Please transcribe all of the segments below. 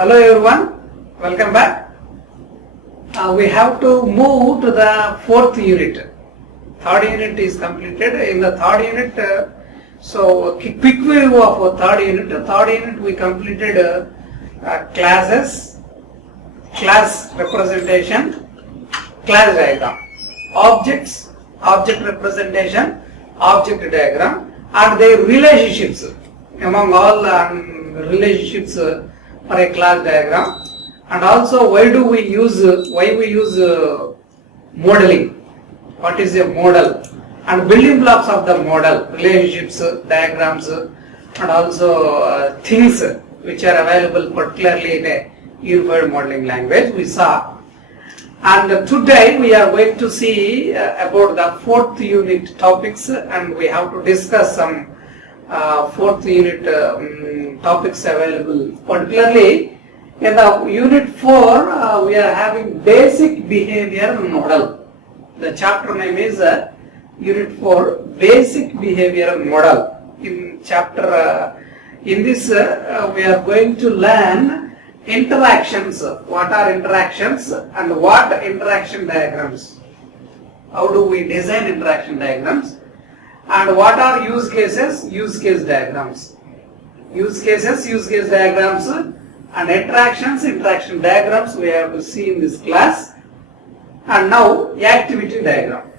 Hello everyone, welcome back. We have to move to the fourth unit. Third unit is completed. In the third unit, so quick view of third unit. Third unit we completed classes, class representation, class diagram, objects, object representation, object diagram, and their relationships among all relationships for a class diagram. And also why we use modeling, what is a model, and building blocks of the model, relationships, diagrams, and also things which are available particularly in a unified modeling language we saw. And today we are going to see about the fourth unit topics, and we have to discuss some fourth unit topics available. Particularly in the unit 4 we are having basic behavior model. The chapter name is unit 4 basic behavior model. In chapter in this we are going to learn interactions. What are interactions and what interaction diagrams? How do we design interaction diagrams? And what are use cases, use case diagrams? Use cases, use case diagrams, and interactions, interaction diagrams we have to see in this class. And now activity diagram.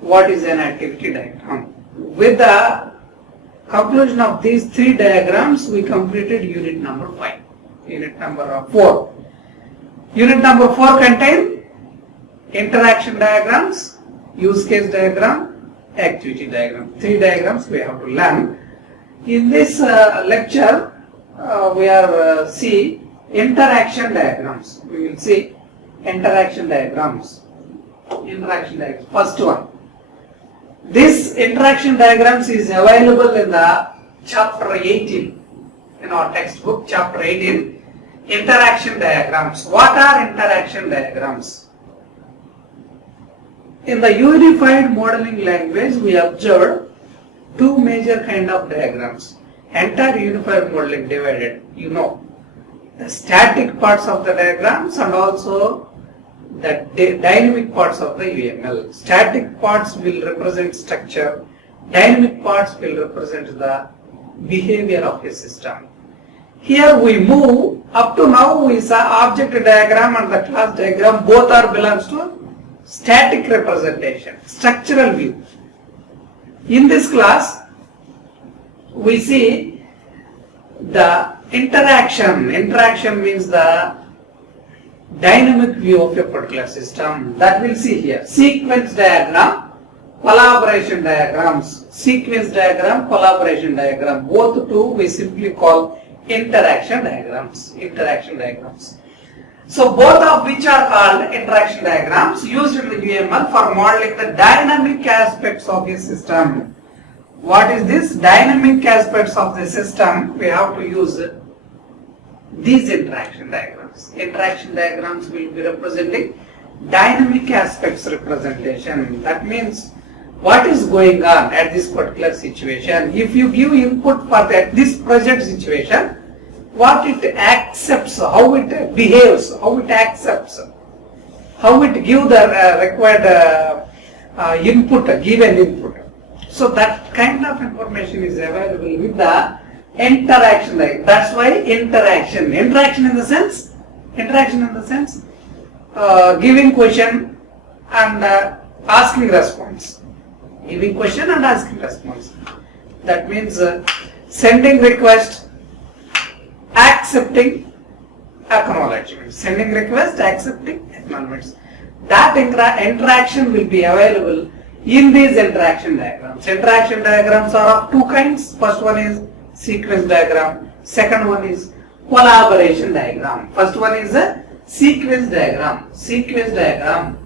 What is an activity diagram? With the conclusion of these three diagrams we completed unit number 5. Unit number 4. Unit number 4 contains interaction diagrams, use case diagram, activity diagram. 3 diagrams we have to learn. In this lecture we are see interaction diagrams. We will see interaction diagrams. Interaction diagrams. First one. This interaction diagrams is available in the chapter 18 in our textbook. Chapter 18. Interaction diagrams. What are interaction diagrams? In the unified modeling language we observed two major kind of diagrams. Entire unified modeling divided, the static parts of the diagrams and also the dynamic parts of the UML. Static parts will represent structure, dynamic parts will represent the behavior of a system. Here we move, up to now we saw object diagram and the class diagram, both are belongs to static representation, structural view. In this class we see the interaction. Interaction means the dynamic view of a particular system. That we'll see here. Sequence diagram, collaboration diagrams. Sequence diagram, collaboration diagram. Both two we simply call interaction diagrams. Interaction diagrams. So both of which are called interaction diagrams used in the UML for modeling the dynamic aspects of a system. What is this? Dynamic aspects of the system. We have to use these interaction diagrams. Interaction diagrams will be representing dynamic aspects representation. That means what is going on at this particular situation. If you give input for this project situation, what it accepts, how it behaves, how it accepts, how it gives the required input, given input. So that kind of information is available with the interaction. That's why interaction. Interaction in the sense, giving question and asking response. Giving question and asking response. That means sending request, accepting, acknowledgement. Sending request, accepting, acknowledgements. That interaction will be available in these interaction diagrams. Interaction diagrams are of two kinds. First one is sequence diagram. Second one is collaboration diagram. First one is a sequence diagram.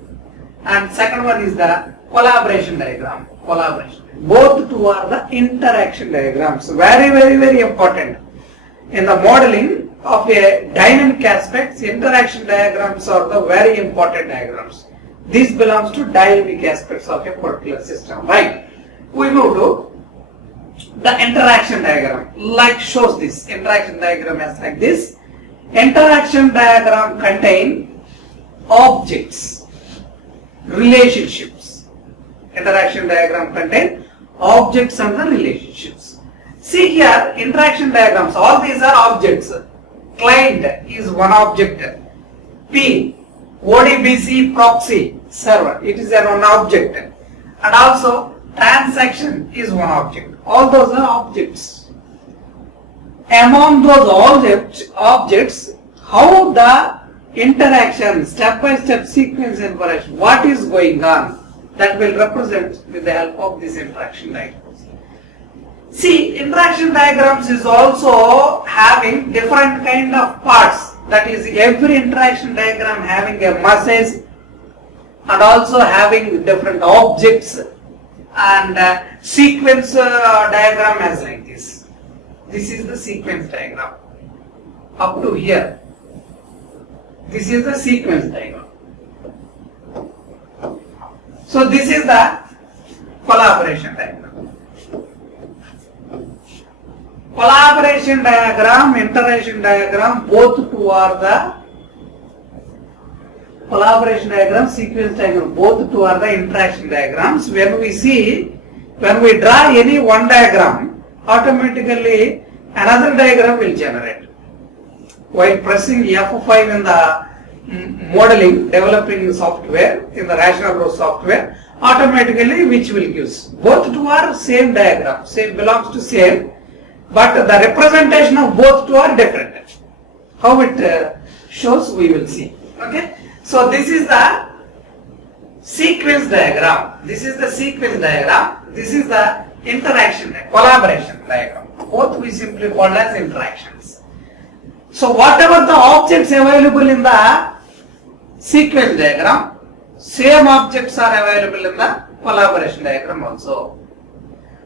And second one is the collaboration diagram. Both two are the interaction diagrams. Very important. In the modeling of a dynamic aspects, interaction diagrams are the very important diagrams. This belongs to dynamic aspects of a particular system, right? We move to the interaction diagram. Like shows this interaction diagram as like this. Interaction diagram contain objects, relationships. Interaction diagram contain objects and the relationships. See here, interaction diagrams, all these are objects. Client is one object. P, ODBC proxy server, it is one object. And also transaction is one object. All those are objects. Among those objects, how the interaction, step-by-step sequence information, what is going on, that will represent with the help of this interaction diagrams. See, interaction diagrams is also having different kind of parts. That is, every interaction diagram having a message and also having different objects, and sequence diagram as like this. This is the sequence diagram. Up to here. This is the sequence diagram. So this is the collaboration diagram. Collaboration diagram, interaction diagram, both two are the collaboration diagram, sequence diagram, both two are the interaction diagrams. When we draw any one diagram, automatically another diagram will generate. While pressing F5 in the modeling, developing software, in the rational growth software, automatically which will give. Both two are same diagram, same belongs to same, but the representation of both two are different. How it shows, we will see. Okay. So this is the sequence diagram. This is the sequence diagram. This is the interaction, collaboration diagram. Both we simply call as interactions. So whatever the objects available in the sequence diagram, same objects are available in the collaboration diagram also.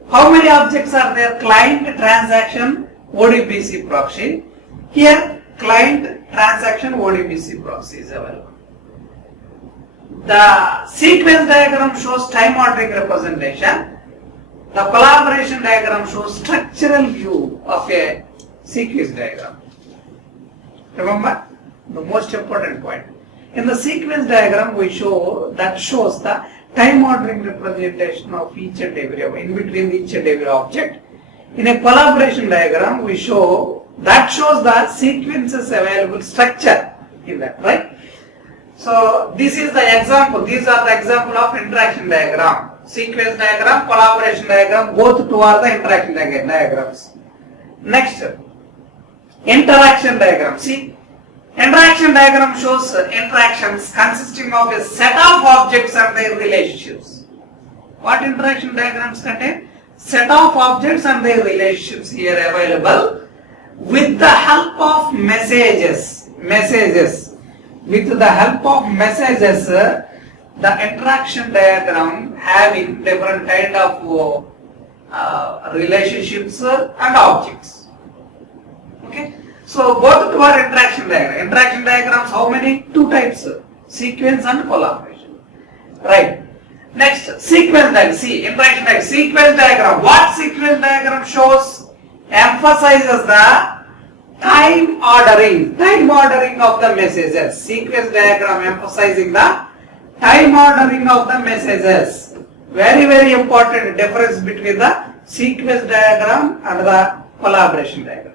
How many objects are there? Client, transaction, ODBC proxy. Here client, transaction, ODBC proxy is available. The sequence diagram shows time ordering representation. The collaboration diagram shows structural view of a sequence diagram. Remember the most important point. In the sequence diagram we shows the time ordering representation of each and every in between each and every object. In a collaboration diagram we shows the sequences available structure in that, right? So this is the example. These are the example of interaction diagram. Sequence diagram, collaboration diagram, both two are the interaction diagrams. Next, interaction diagram. See, interaction diagram shows interactions consisting of a set of objects and their relationships. What interaction diagrams contain? Set of objects and their relationships here available with the help of messages. With the help of messages, the interaction diagram having different kind of relationships and objects. Okay. So both two are interaction diagram. Interaction diagrams, how many? Two types: sequence and collaboration. Right. Next, sequence diagram. See, interaction diagram. Sequence diagram. What sequence diagram shows? Emphasizes the time ordering of the messages. Sequence diagram emphasizing the time ordering of the messages. Very, very important difference between the sequence diagram and the collaboration diagram.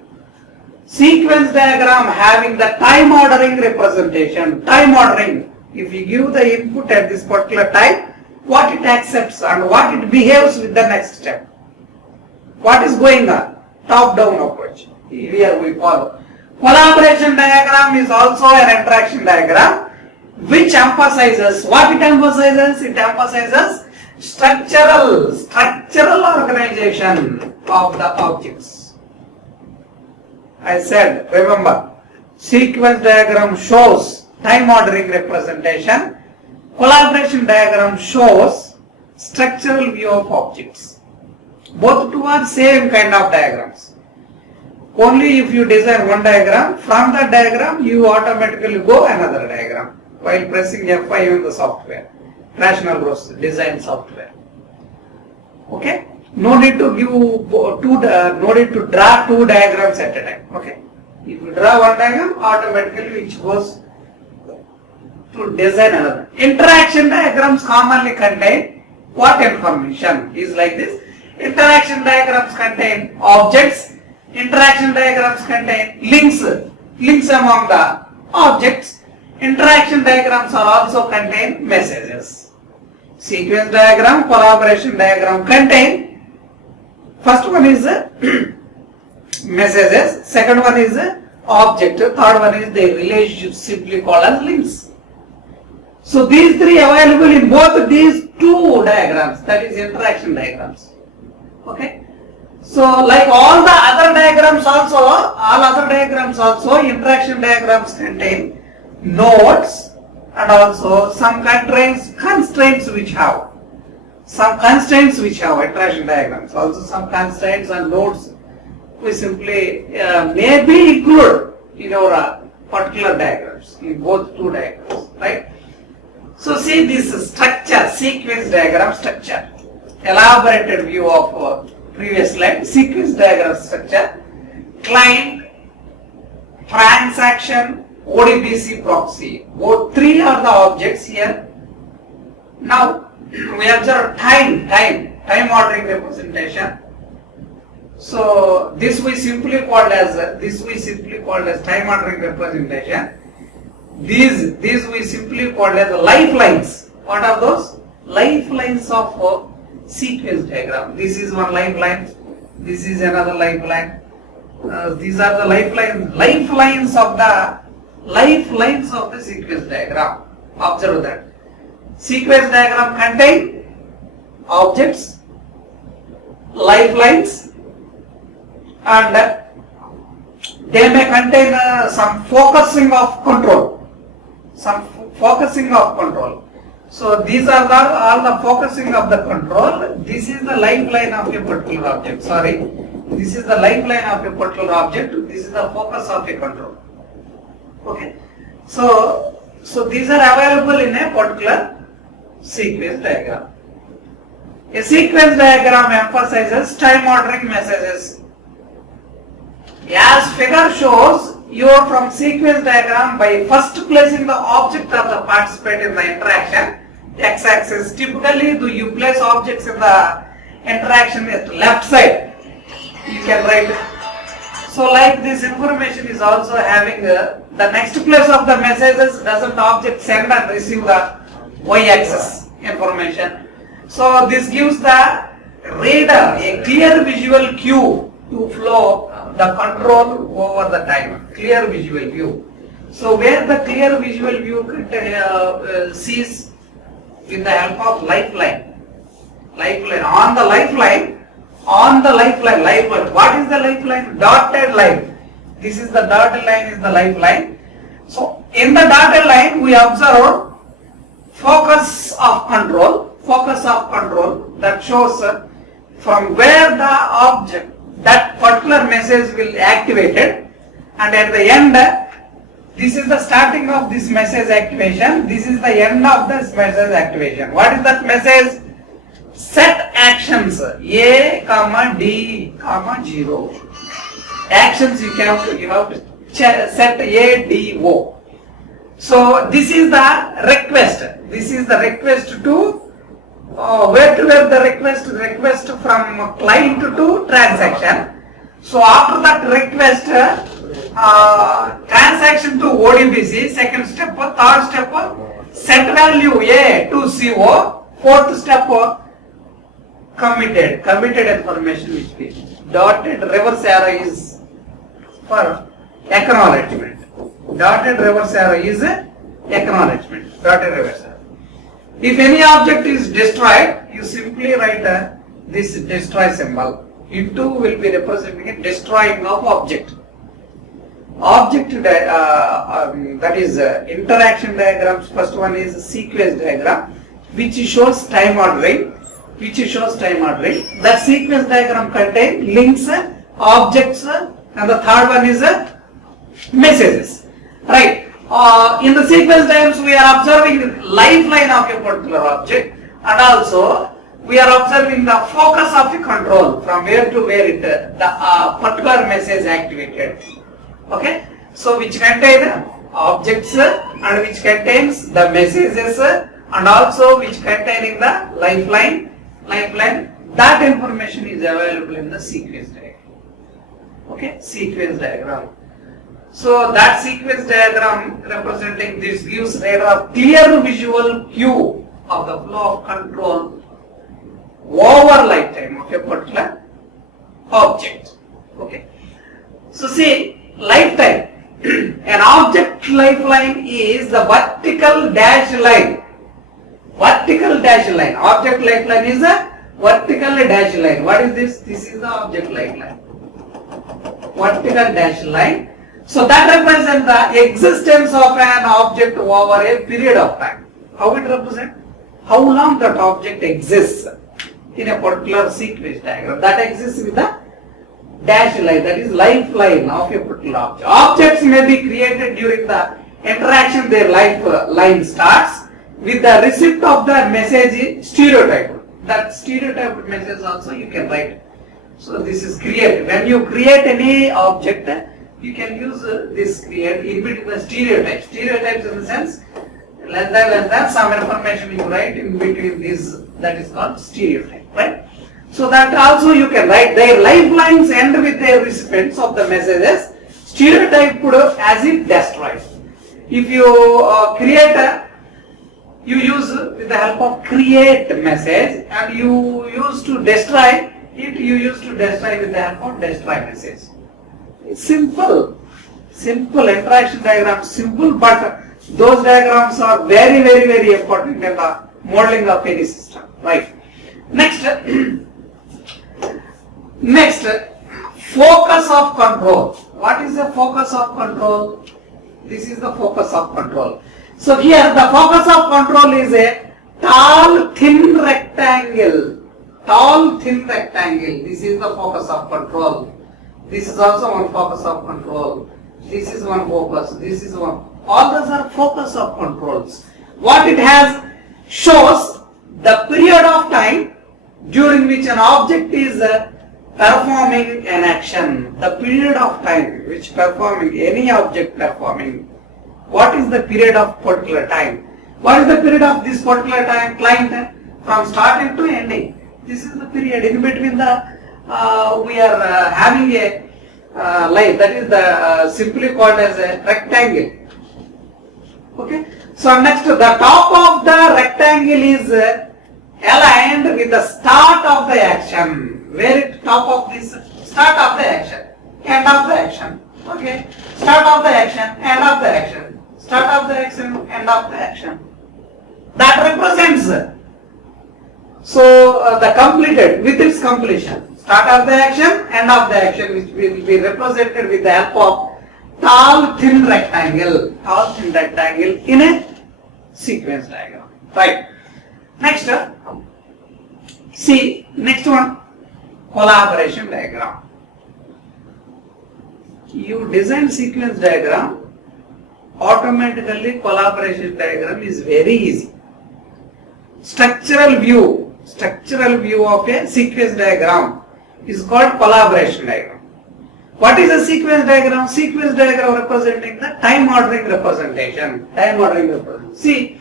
Sequence diagram having the time ordering representation. Time ordering. If you give the input at this particular time, what it accepts and what it behaves with the next step. What is going on? Top-down approach. Here we follow. Collaboration diagram is also an interaction diagram which emphasizes, what it emphasizes? It emphasizes structural organization of the objects. I said, remember, sequence diagram shows time ordering representation. Collaboration diagram shows structural view of objects. Both two are same kind of diagrams. Only if you design one diagram, from that diagram you automatically go another diagram while pressing F5 in the software, rational growth design software. Okay? No need to give no need to draw two diagrams at a time. Okay? If you draw one diagram, automatically which goes to design another. Interaction diagrams commonly contain what information is like this. Interaction diagrams contain objects. Interaction diagrams contain links among the objects. Interaction diagrams are also contain messages. Sequence diagram, collaboration diagram contain, first one is messages, second one is object, third one is the relationship simply called as links. So these three available in both these two diagrams, that is interaction diagrams. Okay. So like all the other diagrams also, interaction diagrams contain nodes and also some constraints which have interaction diagrams. Also some constraints and nodes we simply maybe include in our particular diagrams, in both two diagrams, right? So see this structure, sequence diagram structure, elaborated view of previous slide, sequence diagram structure, client, transaction, ODBC proxy. Both three are the objects here. Now we observe time ordering representation. So this we simply called as time ordering representation. These we simply called as lifelines. What are those? Lifelines of sequence diagram. This is one lifeline. This is another lifeline. These are the lifelines of the sequence diagram. Observe that. Sequence diagram contain objects, lifelines, and they may contain some focusing of control. So these are all the focusing of the control. This is the lifeline of a particular object. This is the lifeline of a particular object. This is the focus of a control. Okay. So these are available in a particular sequence diagram. A sequence diagram emphasizes time ordering messages. As figure shows, you are from sequence diagram by first placing the object of the participant in the interaction, x-axis. Typically, do you place objects in the interaction at left side? You can write. So, like this information is also having the next place of the messages doesn't object send and receive the y-axis information. So, this gives the reader a clear visual cue to flow the control over the time, clear visual view. So where the clear visual view sees with the help of lifeline. On the lifeline, what is the lifeline? Dotted line. This is the dotted line is the lifeline. So in the dotted line we observe focus of control that shows from where the object, that particular message will be activated, and at the end this is the starting of this message activation, this is the end of this message activation. What is that message? Set actions A, D, 0. Actions you have to set A, D, O. So this is the request. This is the request to where the request from client to transaction. So after that request, transaction to ODBC, second step, third step, set value A to CO, fourth step, committed information which is dotted reverse arrow is for acknowledgement. Dotted reverse arrow is acknowledgement. Dotted reverse arrow. If any object is destroyed, you simply write this destroy symbol. Into will be representing a destroying of object. That is interaction diagrams. First one is sequence diagram, which shows time ordering. That sequence diagram contains links, objects, and the third one is messages. Right. In the sequence diagrams, we are observing the lifeline of a particular object, and also we are observing the focus of a control from where to where the particular message activated. Okay, so which contain objects and which contains the messages and also which containing the lifeline. That information is available in the sequence diagram. Okay, sequence diagram. So that sequence diagram representing this gives rather a clear visual cue of the flow of control over lifetime of a particular object. Okay. So see, lifetime. An object lifeline is the vertical dash line. Vertical dash line. Object lifeline is a vertical dash line. What is this? This is the object lifeline. Vertical dash line. So that represents the existence of an object over a period of time. How it represents? How long that object exists in a particular sequence diagram. That exists with the dash line, that is lifeline of a particular object. Objects may be created during the interaction their lifeline starts with the receipt of the message stereotype. That stereotyped message also you can write. So this is create. When you create any object, you can use this create in between the stereotypes. Stereotypes in the sense less than some information you write in between this, that is called stereotype, right? So that also you can write. Their lifelines end with their recipients of the messages stereotyped as if destroyed. If you you use with the help of create message, and you use to destroy it, you use to destroy with the help of destroy message. It's simple interaction diagram, simple, but those diagrams are very, very, very important in the modeling of any system, right? Next, focus of control. What is the focus of control? This is the focus of control. So here the focus of control is a tall, thin rectangle. Tall, thin rectangle. This is the focus of control. This is also one focus of control. This is one focus. This is one. All those are focus of controls. What it has shows the period of time during which an object is performing an action. The period of time which performing any object performing. What is the period of particular time? What is the period of this particular time? Client from starting to ending. This is the period in between the we are having a line, that is the simply called as a rectangle. Okay. So next, the top of the rectangle is aligned with the start of the action. Where it top of this start of the action, end of the action. Okay. Start of the action, end of the action. Start of the action, end of the action. That represents the completed with its completion. Start of the action, end of the action, which will be represented with the help of tall thin rectangle. Tall thin rectangle in a sequence diagram. Right. Next, see next one, collaboration diagram. You design sequence diagram, automatically collaboration diagram is very easy. Structural view of a sequence diagram is called collaboration diagram. What is a sequence diagram? Sequence diagram representing the time ordering representation. See,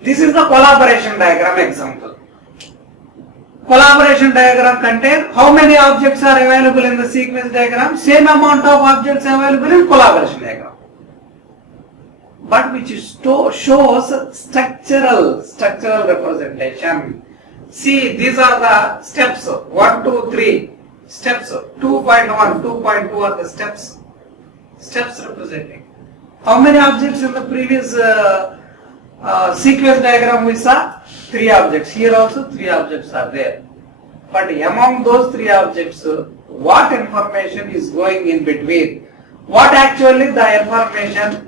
this is the collaboration diagram example. Collaboration diagram contains how many objects are available in the sequence diagram? Same amount of objects available in collaboration diagram. But which shows structural representation. See, these are the steps 1, 2, 3. Steps 2.1, 2.2 are the steps. Steps representing. How many objects in the previous sequence diagram we saw? 3 objects. Here also 3 objects are there. But among those 3 objects, what information is going in between? What actually the information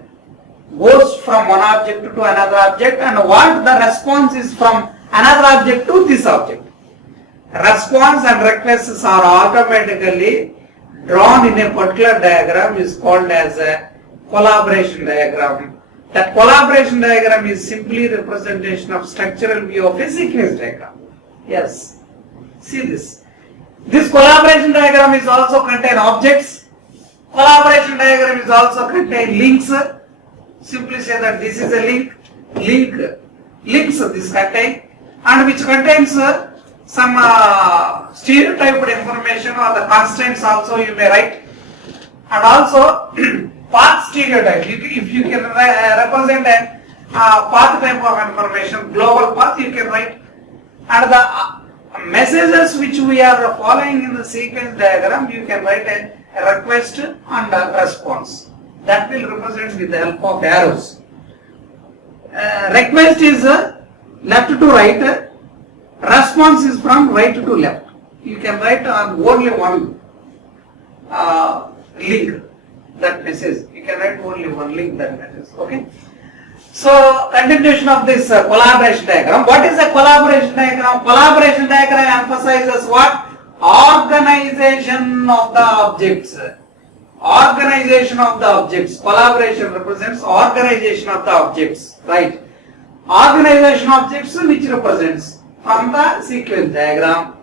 goes from one object to another object, and what the response is from another object to this object. Response and requests are automatically drawn in a particular diagram is called as a collaboration diagram. That collaboration diagram is simply representation of structural view of a sequence diagram. Yes. See this. This collaboration diagram is also contain objects, Collaboration diagram is also contain links. Simply say that this is a link. Links this contain, and which contains some stereotyped information or the constraints also you may write, and also path stereotype. If you can represent a path type of information, global path you can write, and the messages which we are following in the sequence diagram you can write a request and a response. That will represent with the help of arrows. Request is left to right, response is from right to left. You can write on only one link that message. You can write only one link that message. Okay. So continuation of this collaboration diagram. What is a collaboration diagram? Collaboration diagram emphasizes what? Organization of the objects. Organization of the objects. Collaboration represents organization of the objects. Right. Organization objects which represents from the sequence diagram.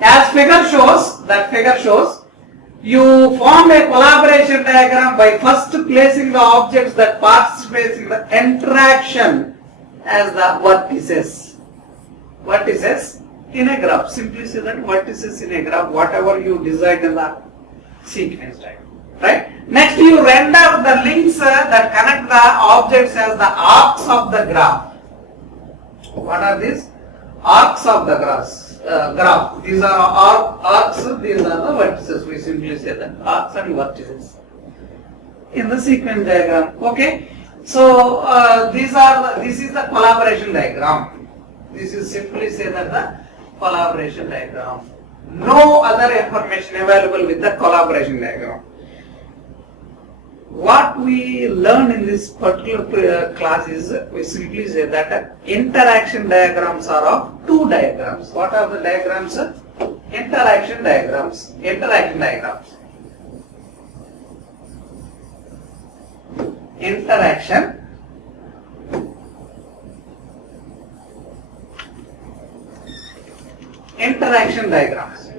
As figure shows, that figure shows, you form a collaboration diagram by first placing the objects that participate in the interaction as the vertices. Vertices in a graph. Simply say that vertices in a graph, whatever you decide in the sequence diagram. Right? Next you render the links that connect the objects as the arcs of the graph. What are these? Arcs of the graph. These are arcs, these are the vertices. We simply say that arcs and vertices in the sequence diagram. Okay. So this is the collaboration diagram. This is simply say that the collaboration diagram. No other information available with the collaboration diagram. What we learn in this particular class is, we simply say that interaction diagrams are of two diagrams. What are the diagrams? Interaction diagrams. Interaction diagrams. Interaction. Interaction diagrams.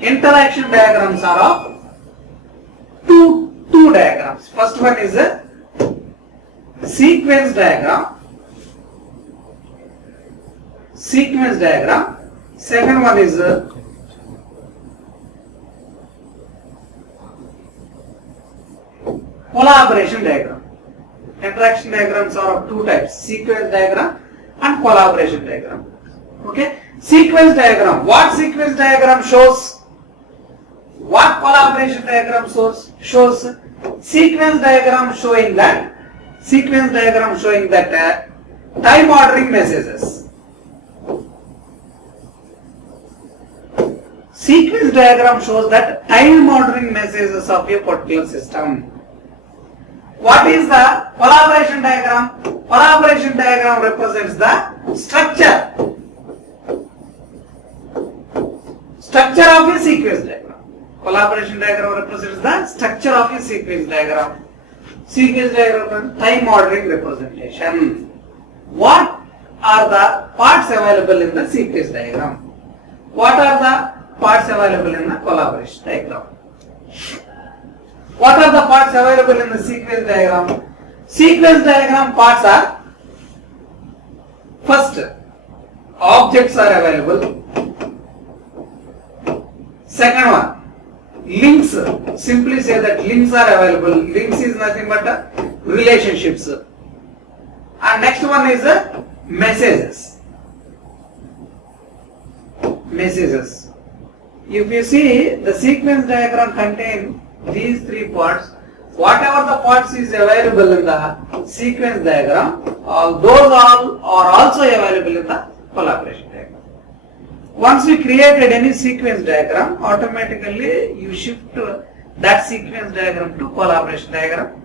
Interaction diagrams are of two diagrams. First one is a sequence diagram. Sequence diagram. Second one is a collaboration diagram. Interaction diagrams are of two types: sequence diagram and collaboration diagram. Okay. Sequence diagram. What sequence diagram shows? What collaboration diagram shows? Sequence diagram showing that time ordering messages. Sequence diagram shows that time ordering messages of a particular system. What is the collaboration diagram? Collaboration diagram represents the structure of a sequence diagram. Collaboration diagram represents the structure of a sequence diagram. Sequence diagram, time ordering representation. What are the parts available in the sequence diagram? What are the parts available in the collaboration diagram? What are the parts available in the sequence diagram? Sequence diagram parts are: first, objects are available. Second one, links. Simply say that links are available. Links is nothing but relationships. And next one is messages. Messages. If you see, the sequence diagram contain these three parts. Whatever the parts is available in the sequence diagram, those all are also available in the collaboration diagram. Once we created any sequence diagram, automatically you shift that sequence diagram to collaboration diagram,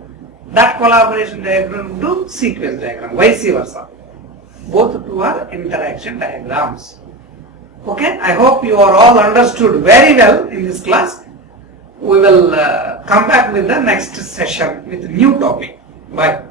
that collaboration diagram to sequence diagram, vice versa. Both two are interaction diagrams. Okay, I hope you are all understood very well in this class. We will come back with the next session with a new topic. Bye.